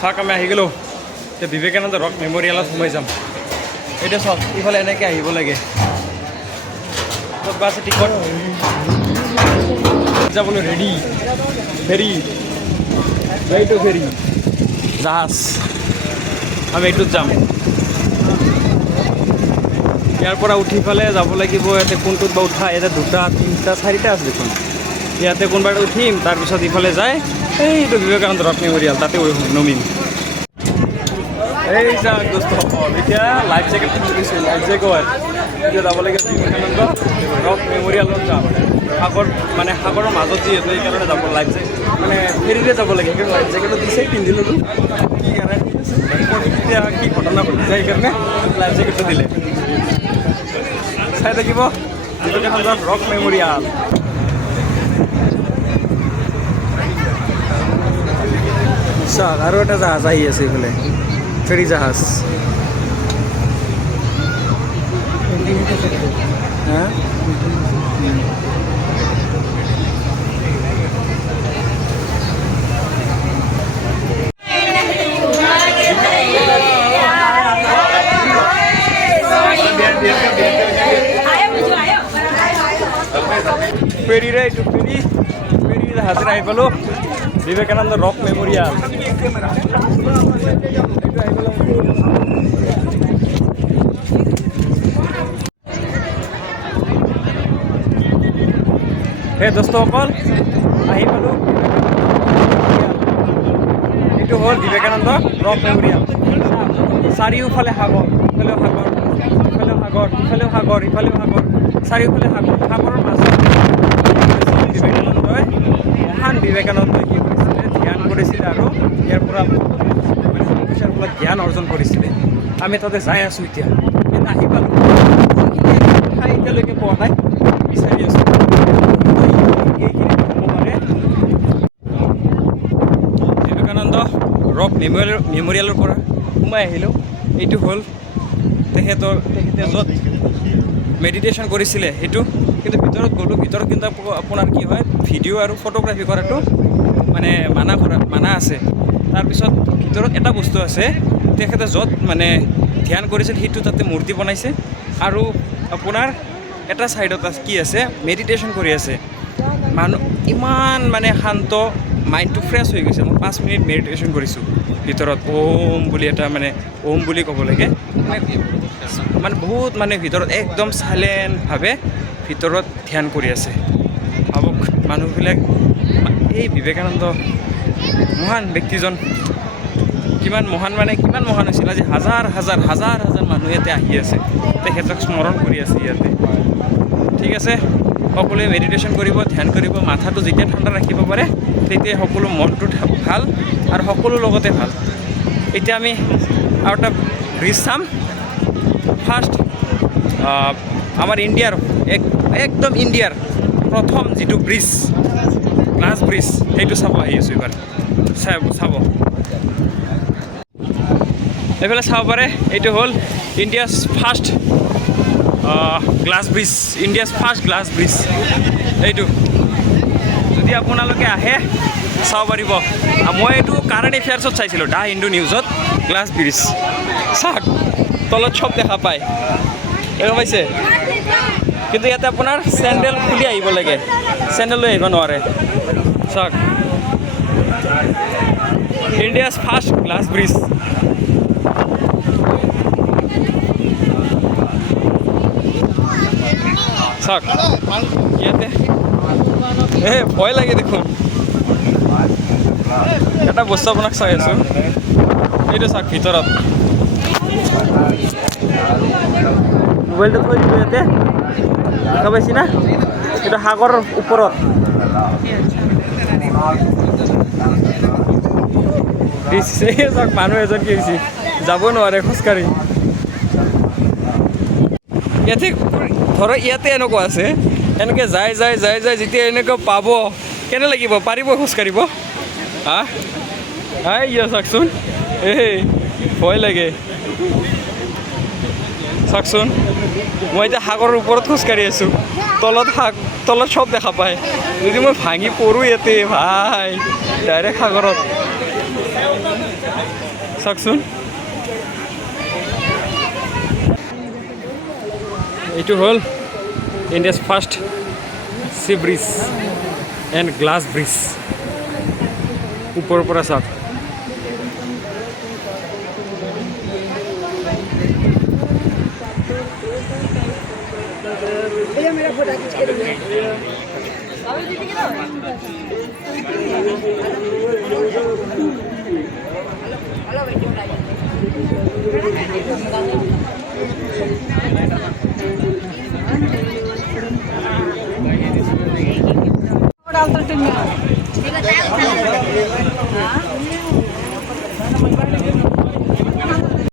চাওক আমি আহি গ'লোঁ এতিয়া বিবেকানন্দ ৰক মেমৰিয়েলত সোমাই যাম এতিয়া চাওক ইফালে এনেকৈ আহিব লাগে ক'ত বা আছে টিকট যাবলৈ ৰেডি ফেৰী এইটো ফেৰী জাহাজ আমি এইটোত যাম ইয়াৰ পৰা উঠি পেলাই যাব লাগিব ইয়াতে কোনটোত বা উঠা ইয়াতে 2টা 3টা 4টা আছে দেখোন ইয়াতে কোনোবা উঠিম তাৰপিছত ইফালে যায় এইটো বিবেকানন্দ ৰক মেমৰিয়েল তাতে নমিম এই যাওক দোস্তসকল এতিয়া লাইফ জেকেট দিছোঁ লাইফ জেকেট এতিয়া যাব লাগে বিবেকানন্দ ৰক মেমৰিয়েলত যাম সাগৰৰ মাজত যিহেতু এইকাৰণে যাব লাইফ জেকেট মানে ফেৰীৰে যাব লাগে সেইকাৰণে লাইফ জেকেটটো দিছে পিন্ধি ল'লোঁ কি কাৰণে এতিয়া কি ঘটনা ঘটিছে সেইকাৰণে লাইফ জেকেটটো দিলে চাই থাকিব বিবেকানন্দ ৰক মেমৰিয়েল চাওক আৰু এটা জাহাজ আহি আছে এইফালে ফেৰী জাহাজ হা ফেৰীৰে এইটো ফেৰী জাহাজেৰে আহি পালোঁ বিবেকানন্দ ৰক মেমৰিয়েল সেই দোস্তসকল আহি পালোঁ এইটো হ'ল বিবেকানন্দ ৰক মেমৰিয়েল চাৰিওফালে সাগৰ ইফালেও সাগৰ ইফালেও সাগৰ ইফালেও সাগৰ ইফালেও সাগৰ চাৰিওফালে সাগৰৰ মাজত বিবেকানন্দই মহান বিবেকানন্দই কি কৰিছিলে ধ্যান কৰিছিলে আৰু ইয়াৰ পৰা মানে পইচাৰ ফলত জ্ঞান অৰ্জন কৰিছিলে আমি তাতে যাই আছোঁ এতিয়া আহি পালোঁ ঠাই এতিয়ালৈকে পোৱা নাই বিচাৰি আছোঁ বিবেকানন্দ ৰক মেমৰিয়েলৰ পৰা সোমাই আহিলোঁ এইটো হ'ল তেখেতে য'ত মেডিটেশ্যন কৰিছিলে সেইটো কিন্তু ভিতৰত গ'লোঁ ভিতৰত কিন্তু আপোনাৰ কি হয় ভিডিঅ' আৰু ফটোগ্ৰাফী কৰাটো মানে মানা আছে তাৰপিছত ভিতৰত এটা বস্তু আছে তেখেতে য'ত মানে ধ্যান কৰিছিল সেইটো তাতে মূৰ্তি বনাইছে আৰু আপোনাৰ এটা ছাইডত কি আছে মেডিটেশ্যন কৰি আছে মানুহ ইমান মানে শান্ত মাইণ্ডটো ফ্ৰেছ হৈ গৈছে মই 5 মিনিট মেডিটেশ্যন কৰিছোঁ ভিতৰত ওম বুলি এটা মানে ওম বুলি ক'ব লাগে মানে বহুত মানে ভিতৰত একদম চাইলেণ্টভাৱে ভিতৰত ধ্যান কৰি আছে ভাবক মানুহবিলাক এই বিবেকানন্দ মহান ব্যক্তিজন কিমান মহান হৈছিল আজি হাজাৰ মানুহ ইয়াতে আহি আছে তেখেতক স্মৰণ কৰি আছে ইয়াতে ঠিক আছে সকলোৱে মেডিটেশ্যন কৰিব ধ্যান কৰিব মাথাটো যেতিয়া ঠাণ্ডা ৰাখিব পাৰে তেতিয়া সকলো মনটো ভাল আৰু সকলো লগতে ভাল এতিয়া আমি আৰু এটা ব্ৰিজ চাম ফাৰ্ষ্ট আমাৰ ইণ্ডিয়াৰ একদম ইণ্ডিয়াৰ প্ৰথম যিটো ব্ৰিজ গ্লাছ ব্ৰিজ সেইটো চাব আহি আছোঁ এইবাৰ চাব এইফালে চাব পাৰে এইটো হ'ল India's first glass bridge glass bridge এইটো যদি আপোনালোকে আহে চাব পাৰিব মই এইটো কাৰেণ্ট এফেয়াৰ্ছত চাইছিলোঁ দা হিন্দু নিউজত গ্লাছ ব্ৰিজ চাওক তলত চব দেখা পায় গম পাইছে কিন্তু ইয়াতে আপোনাৰ চেণ্ডেল খুলি আহিব লাগে চেণ্ডেল লৈ আহিব নোৱাৰে চাওক ইণ্ডিয়াছ ফাৰ্ষ্ট গ্লাছ ব্ৰিজ চাওক ইয়াতে ভয় লাগে দেখোন এটা বস্তু আপোনাক চাই আছোঁ এইটো চাওক ভিতৰত মোবাইলটো থৈ দিলোঁ ইয়াতে দেখা পাইছি না এইটো সাগৰৰ ওপৰত চাওক মানুহ এজন কি হৈছে যাব নোৱাৰে খোজকাঢ়ি ইয়াতে ধৰক ইয়াতে এনেকুৱা আছে এনেকৈ যায় যেতিয়া এনেকৈ পাব কেনে লাগিব পাৰিব খোজকাঢ়িব ইয়া চাওকচোন ভয় লাগে চাওকচোন মই এতিয়া সাগৰৰ ওপৰত খোজকাঢ়ি আছোঁ তলত চব দেখা পায় যদি মই ভাঙি পৰোঁ ইয়াতে ভাই ডাইৰেক্ট সাগৰত চাওকচোন এইটো হ'ল India's first sea bridge and glass bridge ওপৰৰ পৰা চাওক